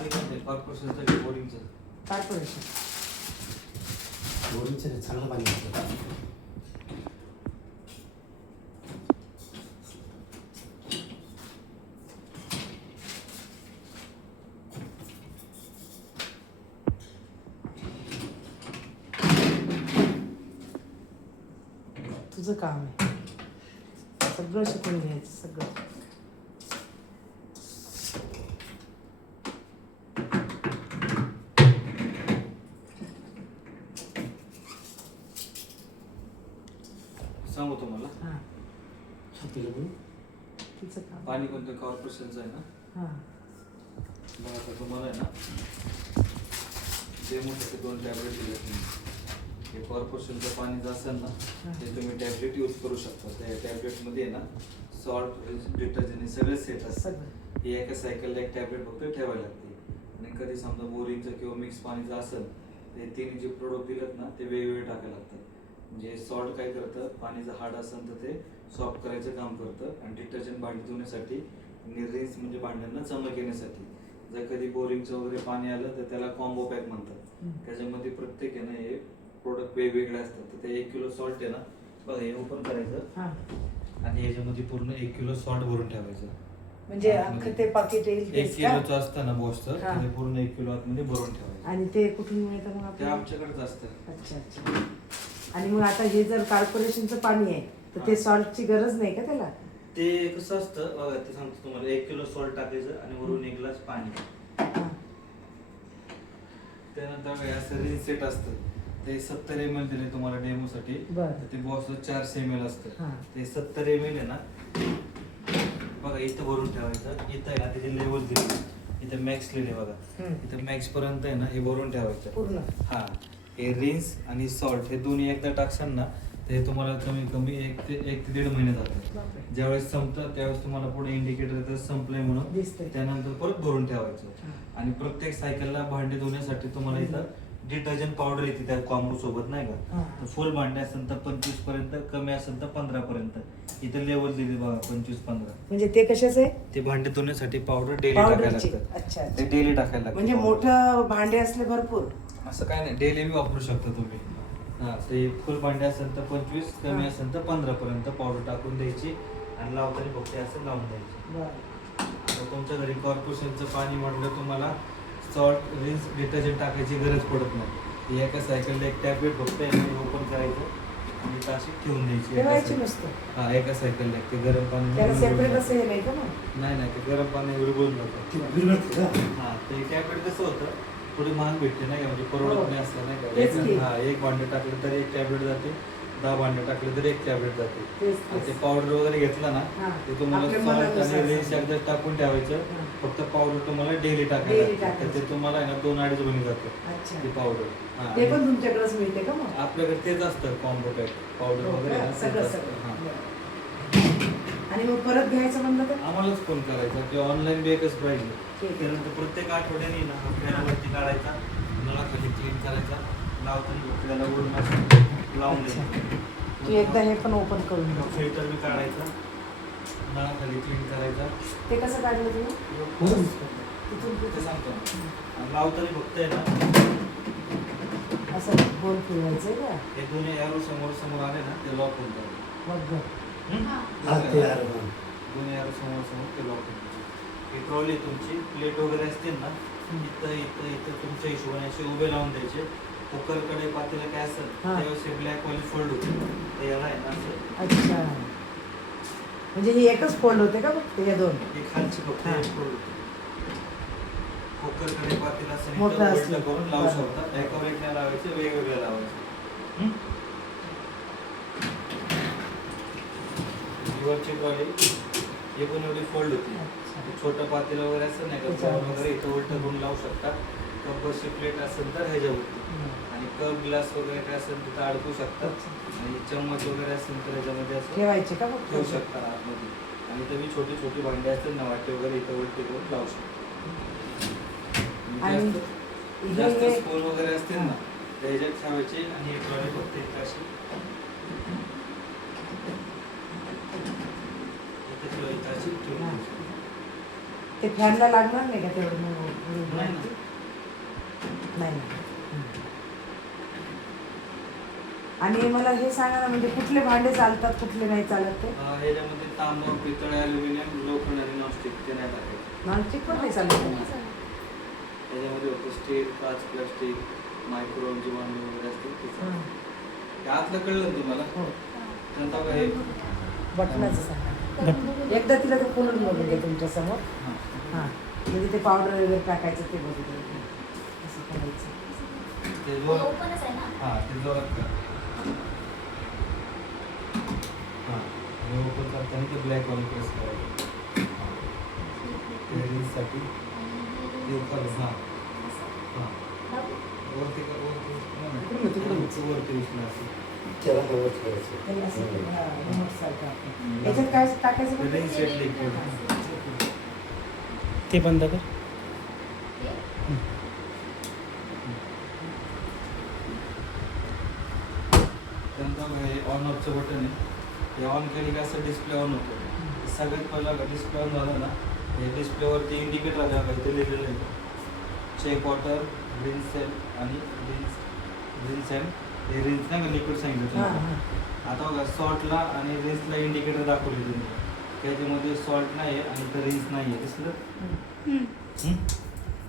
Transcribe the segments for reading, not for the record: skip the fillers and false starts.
पाणी कोणतं कॉर्पोरेशनचं की बोरिंगचं? कॉर्पोरेशन. बोरिंगचं चांगलं पाणी येतं. तुझं काम आहे सगळं शिकून घ्यायचं सगळं. सांगू तुम्हाला हां तिला पण तिचं काम. पाणी कोणतं कॉर्पोरेशनचं आहे ना. हां मग आता तुम्हाला आहे ना डेमोसाठी 2 टॅबलेट दिले तुम्ही. हे कॉर्पोरेशनचं पाणी जे असेल ना ते तुम्ही टॅबलेट यूज करू शकता. त्या टॅबलेटमध्ये आहे ना सॉल्ट डिटर्जंट हे सगळे सेट असतात. सगळं. ही एका सायकलला एक टॅबलेट फक्त ठेवायला लागते. आणि कधी समजा बोरिंगचं किंवा मिक्स पाणीचं असेल ते तिन्ही जे प्रोडक्ट दिलेत ना ते वेगवेगळे टाकायला लागतात. म्हणजे सॉल्ट काय करतं, पाणीचं हार्ड असेल तर ते सॉफ्ट करायचं काम करतं आणि डिटर्जंट भांडी धुण्यासाठी रिन्स म्हणजे भांड्यांना चमक येण्यासाठी. जर कधी बोरिंगचं वगैरे पाणी आलं तर त्याला कॉम्बो पॅक म्हणतात. त्याच्यामध्ये प्रत्येक आहे ना हे प्रोडक्ट वेगवेगळे असतात. तर ते 1 किलो सॉल्ट आहे ना बघा हे ओपन करायचं आणि याच्यामध्ये पूर्ण 1 किलो सॉल्ट भरून ठेवायचं. म्हणजे अख्खं ते पाकिट येईल 1 किलोचं असतं ना बॉक्सचं ते पूर्ण 1 किलो आतमध्ये भरून ठेवायचं. आणि ते कुठून मिळतं मग ते आपल्याला? आमच्याकडेच असतं. अच्छा अच्छा. आणि मग आता हे जर कॉर्पोरेशनचं पाणी आहे तर ते सॉल्टची गरज नाही का त्याला? ते कसं असतं बघा ते सांगतो तुम्हाला. 1 किलो सॉल्ट टाकायचं आणि वरून 1 ग्लास पाणी. त्यानंतर काय असं रिन सेट असतं ते 70 ml दिले तुम्हाला डेमोसाठी. ते बॉक्स 400 ml असतं. ते 70 ml आहे ना बघा इथं भरून ठेवायचं. इथं आहे ना त्याची लेवल दिली. इथं मॅक्स लिहिले बघा. इथं मॅक्स पर्यंत आहे ना हे भरून ठेवायचं पूर्ण. हा हे रिन्स आणि सॉल्ट हे दोन्ही एकदा टाकसान ना ते तुम्हाला कमी कमी 1 ते 1.5 महिने जातात. ज्यावेळेस संपतं त्यावेळेस तुम्हाला पुढे इंडिकेटर तर संपलंय म्हणून दिसतंय. त्यानंतर परत भरून ठेवायचं. आणि प्रत्येक सायकलला भांडे धुण्यासाठी तुम्हाला इथं डिटर्जंट पावडर येते त्या कॉम्बो सोबत नाही का. फुल भांडे असेल तर 25 पर्यंत, कमी असेल तर 15 पर्यंत. इथं लेवल दिली बघा 25-15. म्हणजे ते कशाचं आहे? ते भांडे धुण्यासाठी पावडर डेली टाकायला लागतं. अच्छा. ते डेली टाकायला लागतं. म्हणजे मोठं भांडे असले भरपूर असं काय नाही, डेली बी वापरू शकता तुम्ही. हा ते फुल भांडे असेल तर 25, कमी असेल तर 15 पर्यंत पावडर टाकून द्यायची आणि लावताना फक्त असं लावून द्यायची. आता तुमच्या घरी कॉर्पोरेशनचं पाणी म्हटलं तुम्हाला सॉल्ट रिन्स डिटर्जंट टाकायची गरज पडत नाही. एका सायकलला एक टॅबलेट फक्त ओपन करायचं आणि अशी ठेवून द्यायची. हा एका सायकलला ते गरम पाणी सेपरेट असं हे नाही का मग? नाही ते गरम पाणी विरघळून जातं. हा ते टॅबलेट कसं होतं थोडी महाग भेटते नाही का, म्हणजे परवडत नाही असं नाही का. हा एक भांडे टाकलं तर 1 टॅबलेट जाते, 10 भांडे टाकले तर 1 टॅबलेट जाते. ते पावडर वगैरे घेतला ना ते तुम्हाला सॉल्ट आणि रिन्स एकदा टाकून ठेवायचं. फक्त पावडर तुम्हाला डेली टाकायला ते तुम्हाला आहे ना 2-2.5 महिने जातं ते पावडर. ते पण तुमच्याकडेच मिळते का मग? आपल्याकडे तेच असतं कॉम्बो पॅक पावडर वगैरे सगळं. आणि मग परत घ्यायचं म्हणलं तर आम्हालाच फोन करायचा किंवा ऑनलाईन बी एकच पाहिजे. त्यानंतर प्रत्येक आठवड्याने ना फॅनवरती काढायचा, नळाखाली क्लीन करायचा, लावताना त्याला वरून लावून द्यायचं. तू एकदा हे पण ओपन करून घे. फिल्टर बी काढायचा, नळाखाली क्लीन करायचा. ते कसं काढलं तुम्ही? तिथून ते सांगतो ना. लावताना फक्त आहे ना असं गोल फिरवायचं का? हे दोन्ही एरो समोर आले ना ते लॉक होऊन जाईल. दोन्ही एरो समोर ते लॉक होऊन जाईल. ही ट्रॉली तुमची प्लेट वगैरे असतील ना इथं तुमच्या हिशोबाने असे उभे लावून द्यायचे. कुकरकडे पातेलं काय असेल त्यावेळेस हे ब्लॅक वाली फोल्ड होते ते याला आहे ना असं. अच्छा. म्हणजे ही एकच फोल्ड होते का फक्त या दोन? हे खालची फक्त एक फोल्ड होते. कुकरकडे पातेलं असेल मोठं इथं असलं. उलटं करून लावू शकता. एकावर एक नाही लावायचे, वेगवेगळे लावायचे. वरची ट्रॉली हे पण एवढी फोल्ड होती. छोटं पातेलं वगैरे असेल नाही का जेवण वगैरे इथं उलटं करून लावू शकता. कपची प्लेट असेल तर ह्याच्यावरती आणि कप ग्लास वगैरे काय असेल तिथं अडकू शकतात. आणि चम्मच वगैरे असेल तर ह्याच्यामध्ये असं ठेवायचे का मग? ठेवू शकता आतमध्ये. आणि तुम्ही छोटी भांडी असतील ना वाटे वगैरे इथं उलटे करून लावू शकता. जास्त स्पून वगैरे असतील ना तर ह्याच्यात ठेवायचे आणि एक ट्रॉली फक्त इथं अशी ठेवून ते फॅनला लागणार नाही का तेवढं नाही ना. नाही ना. आणि मला हे सांगा ना, म्हणजे कुठले भांडे चालतात कुठले नाही चालत ते? ह्याच्यामध्ये तांबा, पितळ, ॲल्युमिनियम, लोखंड आणि नॉनस्टिक ते नाही टाकायचं. नॉनस्टिक पण नाही चालत. त्याच्यामध्ये होतं स्टील, काच, प्लास्टिक, मायक्रोवेव्ह जे भांडे वगैरे असतील ते चालतं. ते आतलं कळलं ना तुम्हाला? हो. नंतर बघा हे बटनाचं सांगा. एकदा तिला ते खोलून बघू दे तुमच्या समोर. हां. हां, म्हणजे ते पावडर वगैरे टाकायचं ते बघू दे. असं करायचं. ते जोरात ओपनच आहे ना. हां ते जोरात करा. हां आणि ओपन करताना ते ब्लॅक वाले प्रेस करायचं. ते रील्ससाठी ते उचल. हां हां वरती कर, वरती वरती उचला असं. त्याला हवंच करायचं. त्याला असं केलं, हां, remote सारखं आपण. याच्यात काय टाकायचं बघ? Ring set liquid. ते बंद कर. त्यानंतर हे ऑन ऑफचं बटन आहे. हे ऑन केली का असं डिस्प्ले ऑन होतो. सगळ्यात पहिला डिस्प्ले ऑन झाला ना, हे डिस्प्लेवरती इंडिकेटर आलं बघा, इथे लिहिलेलं आहे चेक वॉटर, रिन्स आणि रिन्स अँड हे रिन्स नाही का लिक्विड सांगितलं हां, तुम्हाला. हां. आता बघा सॉल्टला आणि रिन्सला इंडिकेटर दाखवले तुम्ही. त्याच्यामध्ये सॉल्ट नाही आहे आणि तर रिन्स नाही आहे. दिसलं?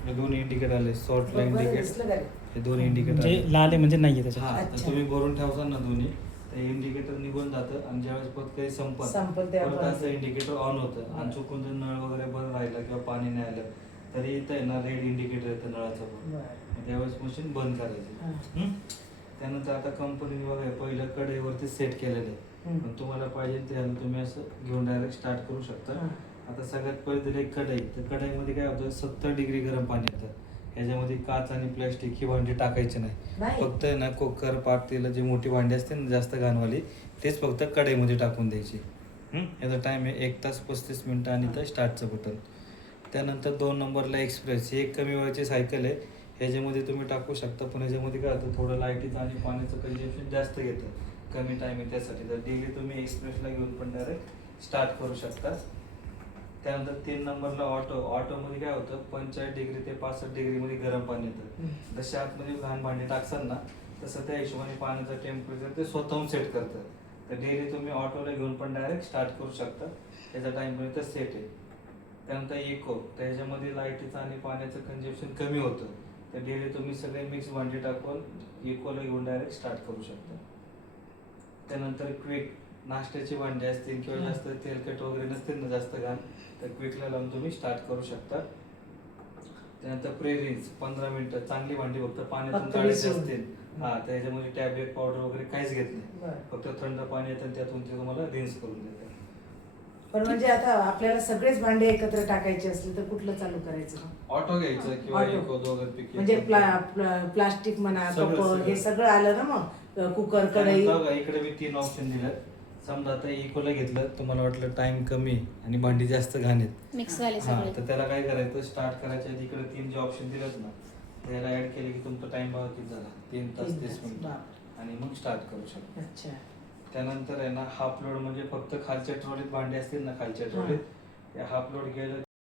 हे दोन इंडिकेटर आले, सॉल्टला बरं, इंडिकेटर, दिसलं का रे? हे दोन इंडिकेटर म्हणजे आले. लाल आहे म्हणजे नाहीये त्याच्यात. हा तर अच्छा. तुम्ही भरून ठेवता ना दोन्ही, ते इंडिकेटर निघून जातं आणि ज्यावेळेस परत काही संपत तेव्हा परत बंद. असं इंडिकेटर ऑन होतं आणि चुकून जर नळ वगैरे बंद राहिला किंवा पाणी नाही आलं तरी इथं आहे ना रेड इंडिकेटर येतं नळाचं पण. बरं. त्यावेळेस मशीन बंद करायची. हां. त्यानंतर आता कंपनीने बघा पहिलं कढईवरती सेट केलेलं आहे. पण तुम्हाला पाहिजे त्याला तुम्ही असं घेऊन डायरेक्ट स्टार्ट करू शकता. हां. आता सगळ्यात पहिले दिली एक कढई, तर कढईमध्ये काय होतं 70 डिग्री गरम पाणी येतं. ह्याच्यामध्ये काच आणि प्लॅस्टिक ही भांडी टाकायची नाही. नाही. फक्त आहे ना कुकर, पातेलं जी मोठी भांडी असते ना जास्त घाणवाली तेच फक्त कढईमध्ये टाकून द्यायची. याचा टाईम आहे 1 तास 35 मिनटं आणि इथं स्टार्टचं बटन. त्यानंतर 2 नंबरला एक्सप्रेस, ही एक कमी वेळाची सायकल आहे. ह्याच्यामध्ये तुम्ही टाकू शकता, पण ह्याच्यामध्ये काय होतं थोडं लाईटीचं आणि पाण्याचं कंझम्पशन जास्त घेतं. कमी टाईम आहे त्यासाठी. तर डेली तुम्ही एक्सप्रेसला घेऊन पण डायरेक्ट स्टार्ट करू शकता. त्यानंतर 3 नंबरला ऑटोमध्ये काय होतं 45 डिग्री ते 65 डिग्रीमध्ये गरम पाणी येतं. जसे आतमध्ये घाण भांडी टाकसाल ना तसं त्या हिशोबाने पाण्याचं टेम्परेचर ते स्वतःहून सेट करतं. तर डेली तुम्ही ऑटोला घेऊन पण डायरेक्ट स्टार्ट करू शकता. त्याचा टाईम पण इथं सेट आहे. त्यानंतर इको, त्याच्यामध्ये लाईटीचं आणि पाण्याचं कंझम्पशन कमी होतं. तर डेली तुम्ही सगळे मिक्स भांडी टाकून इकोला घेऊन डायरेक्ट स्टार्ट करू शकता. त्यानंतर क्विक, नाश्त्याची भांडी असतील किंवा जास्त तेलकट वगैरे नसतील ना जास्त घाण, तर क्विकला लावून तुम्ही स्टार्ट करू शकता. त्यानंतर प्री रिन्स 15 मिनिटं, चांगली भांडी फक्त पाण्यातून फक्त काढायची विसरून. असतील. हा त्याच्यामध्ये टॅबलेट पावडर वगैरे काहीच घेत नाही. बरं. फक्त थंड पाणी येतं आणि त्यातून ते तुम्हाला रिन्स करून देतात. पण म्हणजे आता आपल्याला सगळेच भांडे एकत्र टाकायचे असले तर कुठलं चालू करायचं? ऑटो घ्यायचं किंवा ऑटो. इको दोघांपैकी म्हणजे प्लास्टिक म्हणा, सगळं, कप, सगळं. हे सगळं आलं ना मग. कुकर, कढई. त्यानंतर बघा, इकडे मी 3 ऑप्शन दिलेत. समजा आता इकोला घेतलं, तुम्हाला वाटलं टाइम कमी आहे आणि भांडी जास्त घाण आहेत, मिक्स झाले हा सगळे. तर त्याला काय करायचं, स्टार्ट करायच्या आधी इकडे 3 जे ऑप्शन दिलेत ना त्याला ऍड केले की तुमचा टाइम बघा किती झाला, 3 तास 30 मिनिटं आणि मग स्टार्ट करू शकता. अच्छा. त्यानंतर आहे ना हाफ लोड, म्हणजे फक्त खालच्या ट्रॉलीत भांडी असतील ना, खालच्या ट्रॉलीत हाफ लोड गेलं